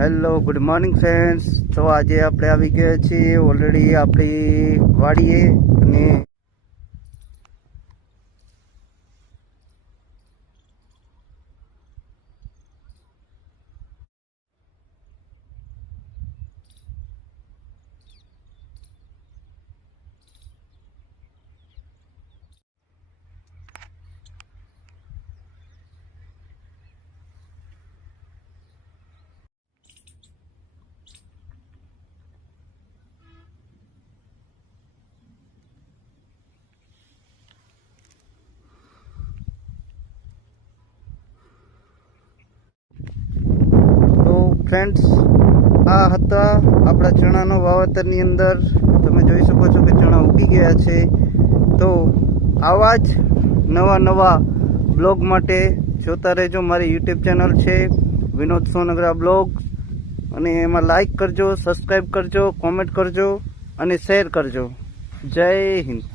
Hello good morning friends. તો આજે આપણે આવી ગયા છીએ ઓલરેડી આપણી વાડીએ અને ફ્રેન્ડ્સ આ હતા આપણા ચણાનો વાવેતરની અંદર. તમે જોઈ શકો છો કે ચણા ઉગી ગયા છે. તો આવા જ નવા બ્લોગ માટે જોતા રહેજો. મારી યુટ્યુબ ચેનલ છે વિનોદ સોનગરા બ્લોગ, અને એમાં લાઈક કરજો, સબસ્ક્રાઈબ કરજો, કોમેન્ટ કરજો અને શેર કરજો. જય હિન્દ.